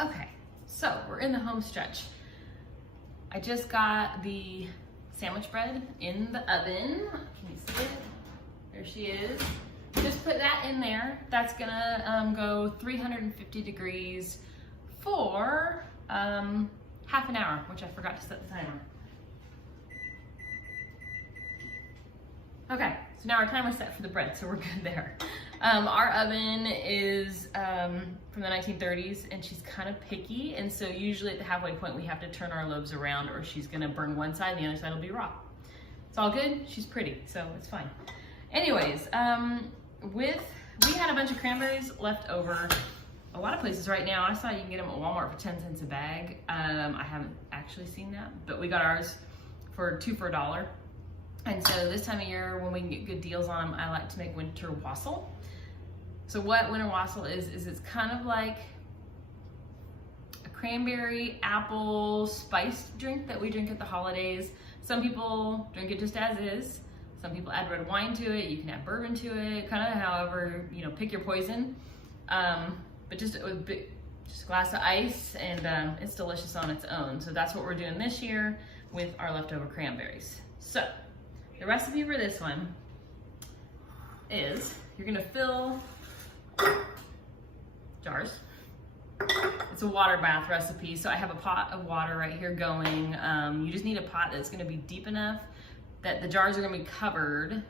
Okay, so we're in the home stretch. I just got the sandwich bread in the oven. Can you see it? There she is. Just put that in there. That's gonna go 350 degrees for half an hour, which I forgot to set the timer. Okay, so now our timer's set for the bread, so we're good there. Our oven is from the 1930s, and she's kind of picky, and so usually at the halfway point we have to turn our loaves around or she's gonna burn one side and the other side will be raw. It's all good, she's pretty, so it's fine. Anyways, we had a bunch of cranberries left over. A lot of places right now, I saw you can get them at Walmart for 10 cents a bag. I haven't actually seen that, but we got ours for 2 for $1. And so this time of year, when we can get good deals on them, I like to make winter wassail. So what winter wassail is it's kind of like a cranberry apple spiced drink that we drink at the holidays. Some people drink it just as is. Some people add red wine to it. You can add bourbon to it, kind of however, you know, pick your poison. But just a glass of ice, and it's delicious on its own. So that's what we're doing this year with our leftover cranberries. So the recipe for this one is you're gonna fill jars. It's a water bath recipe, so I have a pot of water right here going. You just need a pot that's gonna be deep enough that the jars are gonna be covered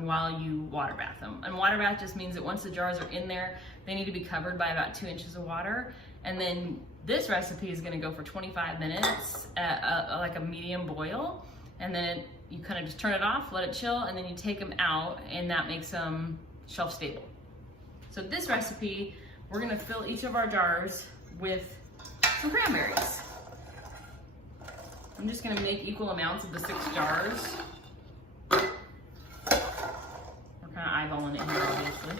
while you water bath them. And water bath just means that once the jars are in there, they need to be covered by about 2 inches of water. And then this recipe is gonna go for 25 minutes at like a medium boil. And then you kind of just turn it off, let it chill, and then you take them out, and that makes them shelf stable. So this recipe, we're gonna fill each of our jars with some cranberries. I'm just gonna make equal amounts of the 6 jars. We're kind of eyeballing it here, obviously.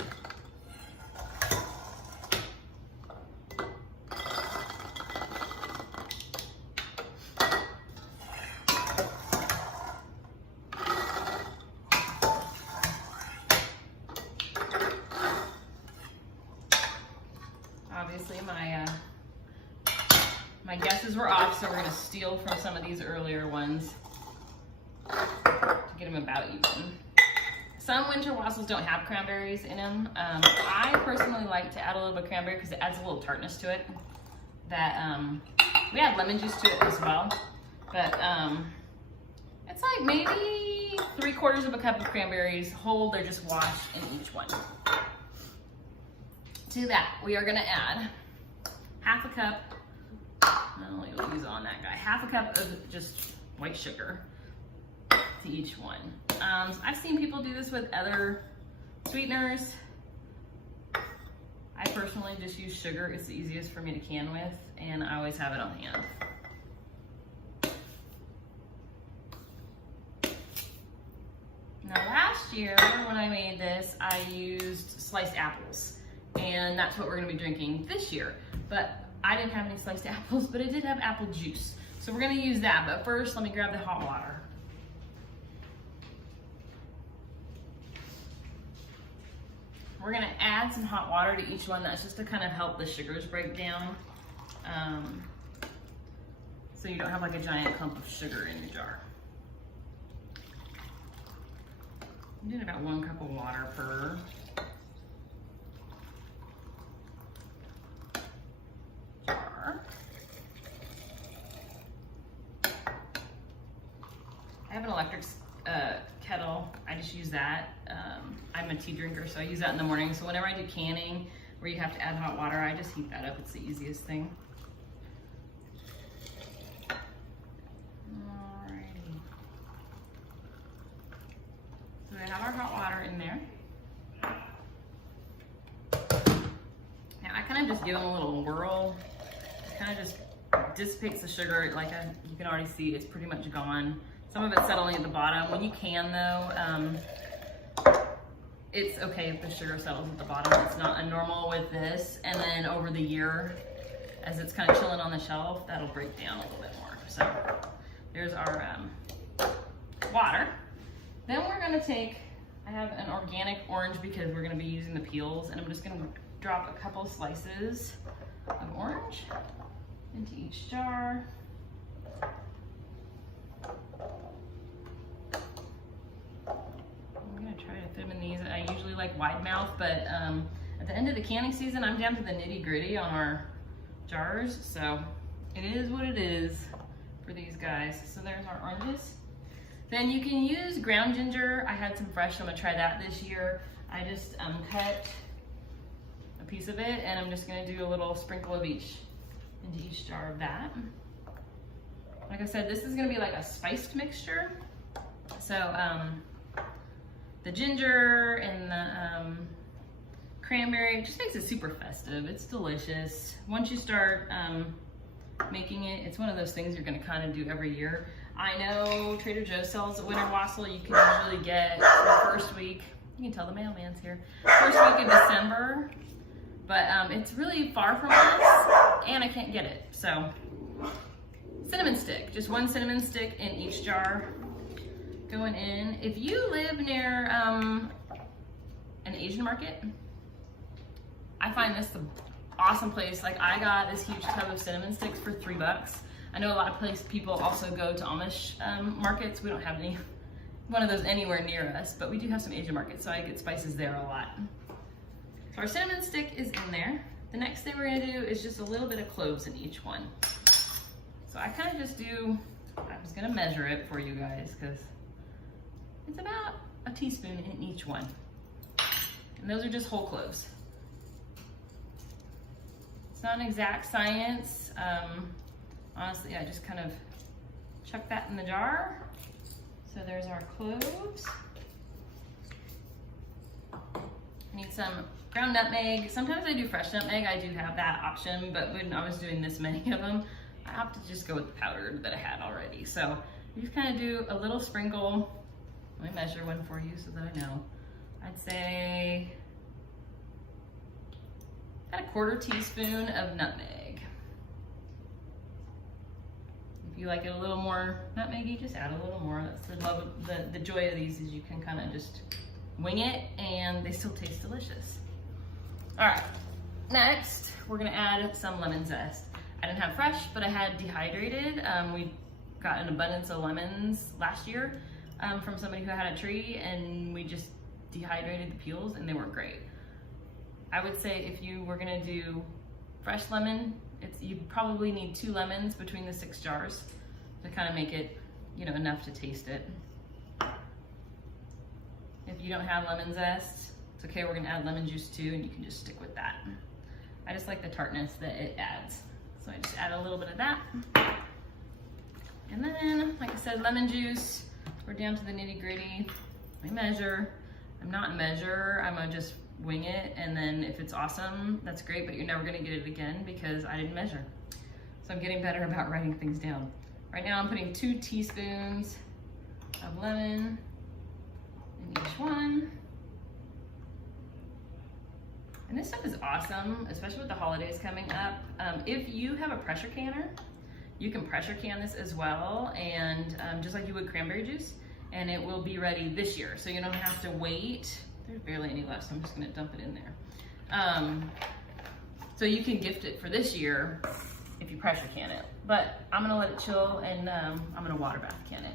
Obviously, my guesses were off, so we're gonna steal from some of these earlier ones to get them about even. Some winter wassails don't have cranberries in them. I personally like to add a little bit of cranberry because it adds a little tartness to it. We add lemon juice to it as well, but it's like maybe 3/4 of a cup of cranberries whole. They're just washed in each one. To that, we are gonna add half a cup, I only use on that guy, half a cup of just white sugar to each one. I've seen people do this with other sweeteners. I personally just use sugar. It's the easiest for me to can with, and I always have it on hand. Now last year, when I made this, I used sliced apples. And that's what we're gonna be drinking this year. But I didn't have any sliced apples, but I did have apple juice. So we're gonna use that, but first let me grab the hot water. We're gonna add some hot water to each one. That's just to kind of help the sugars break down. So you don't have like a giant clump of sugar in the jar. I'm doing about 1 cup of water per. I have an electric kettle. I just use that. I'm a tea drinker, so I use that in the morning. So whenever I do canning, where you have to add hot water, I just heat that up. It's the easiest thing. Alrighty. So we have our hot water in there. Now I kind of just give them a little whirl. It kind of just dissipates the sugar. Like you can already see, it's pretty much gone. Some of it's settling at the bottom. When you can though, it's okay if the sugar settles at the bottom. It's not a normal with this. And then over the year, as it's kind of chilling on the shelf, that'll break down a little bit more. So there's our water. Then we're gonna take, I have an organic orange because we're gonna be using the peels, and I'm just gonna drop a couple slices of orange. into each jar. I'm gonna try to fit them in these. I usually like wide mouth, but at the end of the canning season, I'm down to the nitty gritty on our jars. So it is what it is for these guys. So there's our oranges. Then you can use ground ginger. I had some fresh, so I'm gonna try that this year. I just cut a piece of it, and I'm just gonna do a little sprinkle of each into each jar of that. Like I said, this is gonna be like a spiced mixture. So the ginger and the cranberry, it just makes it super festive. It's delicious. Once you start making it, it's one of those things you're gonna kind of do every year. I know Trader Joe's sells a winter wassail. You can usually get the first week, you can tell the mailman's here, first week of December, but it's really far from us and I can't get it. So cinnamon stick, just one cinnamon stick in each jar going in. If you live near an Asian market, I find this the awesome place. Like I got this huge tub of cinnamon sticks for $3. I know a lot of people also go to Amish markets. We don't have one of those anywhere near us, but we do have some Asian markets, so I get spices there a lot. So our cinnamon stick is in there. The next thing we're gonna do is just a little bit of cloves in each one. So I kind of just do, I'm just gonna measure it for you guys because it's about a teaspoon in each one. And those are just whole cloves. It's not an exact science. Honestly, I just kind of chuck that in the jar. So there's our cloves. Need some ground nutmeg. Sometimes I do fresh nutmeg. I do have that option, but when I was doing this many of them, I opted to just go with the powder that I had already. So you just kind of do a little sprinkle. Let me measure one for you so that I know. I'd say about a quarter teaspoon of nutmeg. If you like it a little more nutmeggy, just add a little more. That's the love of the joy of these is you can kind of just wing it and they still taste delicious. All right, next we're gonna add some lemon zest. I didn't have fresh, but I had dehydrated. We got an abundance of lemons last year from somebody who had a tree, and we just dehydrated the peels and they were great. I would say if you were gonna do fresh lemon, you probably need 2 lemons between the 6 jars to kind of make it, you know, enough to taste it. If you don't have lemon zest, it's okay, we're gonna add lemon juice too, and you can just stick with that. I just like the tartness that it adds. So I just add a little bit of that. And then, like I said, lemon juice, we're down to the nitty gritty. We measure. I'm not a measure, I'm gonna just wing it, and then if it's awesome, that's great, but you're never gonna get it again because I didn't measure. So I'm getting better about writing things down. Right now I'm putting 2 teaspoons of lemon in each one. And this stuff is awesome, especially with the holidays coming up. If you have a pressure canner, you can pressure can this as well, and just like you would cranberry juice, and it will be ready this year. So you don't have to wait. There's barely any left, so I'm just gonna dump it in there. So you can gift it for this year if you pressure can it, but I'm gonna let it chill, and I'm gonna water bath can it.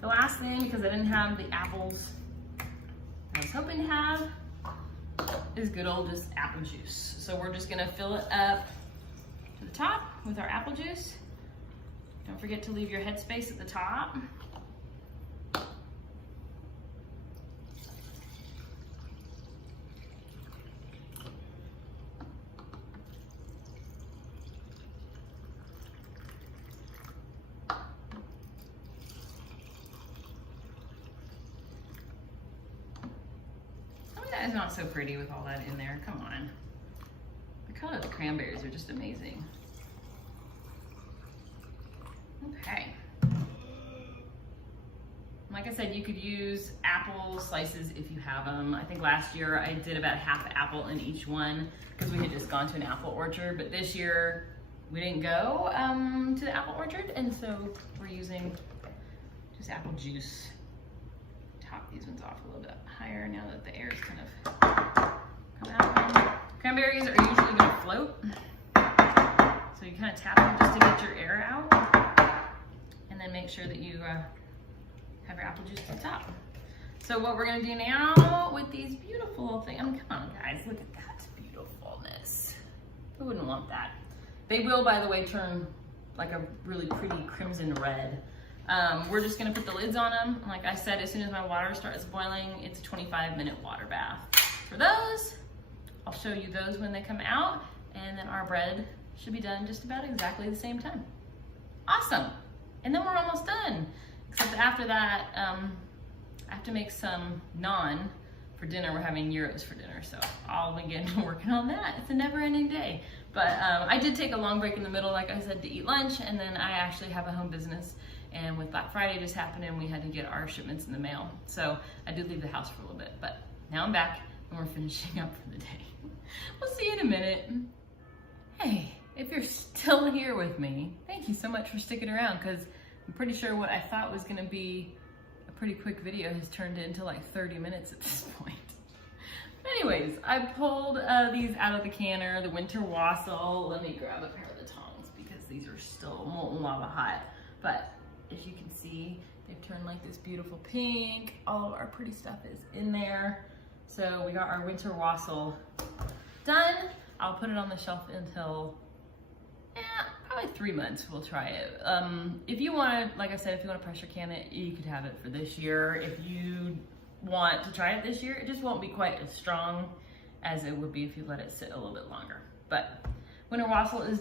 The last thing, because I didn't have the apples I was hoping to have, is good old just apple juice. So we're just gonna fill it up to the top with our apple juice. Don't forget to leave your headspace at the top. That is not so pretty with all that in there. Come on. The color of the cranberries are just amazing. Okay. Like I said, you could use apple slices if you have them. I think last year I did about half an apple in each one because we had just gone to an apple orchard, but this year we didn't go to the apple orchard, and so we're using just apple juice. Top these ones off a little bit higher now that the air is kind of come out. Cranberries are usually going to float, so you kind of tap them just to get your air out. And then make sure that you have your apple juice on top. So what we're gonna do now with these beautiful things, I mean, come on guys, look at that beautifulness. Who wouldn't want that? They will, by the way, turn like a really pretty crimson red. We're just gonna put the lids on them. Like I said, as soon as my water starts boiling, it's a 25-minute water bath. For those, I'll show you those when they come out, and then our bread should be done just about exactly the same time. Awesome, and then we're almost done. Except after that, I have to make some naan for dinner. We're having gyros for dinner, so I'll begin working on that. It's a never-ending day. But I did take a long break in the middle, like I said, to eat lunch, and then I actually have a home business, and with Black Friday just happening, we had to get our shipments in the mail. So I did leave the house for a little bit, but now I'm back, and we're finishing up for the day. We'll see you in a minute. Hey, if you're still here with me, thank you so much for sticking around, because I'm pretty sure what I thought was gonna be a pretty quick video has turned into like 30 minutes at this point. Anyways, I pulled these out of the canner, the winter wassail. Let me grab a pair of the tongs because these are still molten lava hot. But as you can see, they've turned like this beautiful pink. All of our pretty stuff is in there. So we got our winter wassail done. I'll put it on the shelf until probably 3 months. We'll try it. If you want to, like I said, if you want to pressure can it, you could have it for this year. If you want to try it this year, it just won't be quite as strong as it would be if you let it sit a little bit longer. But winter wassail is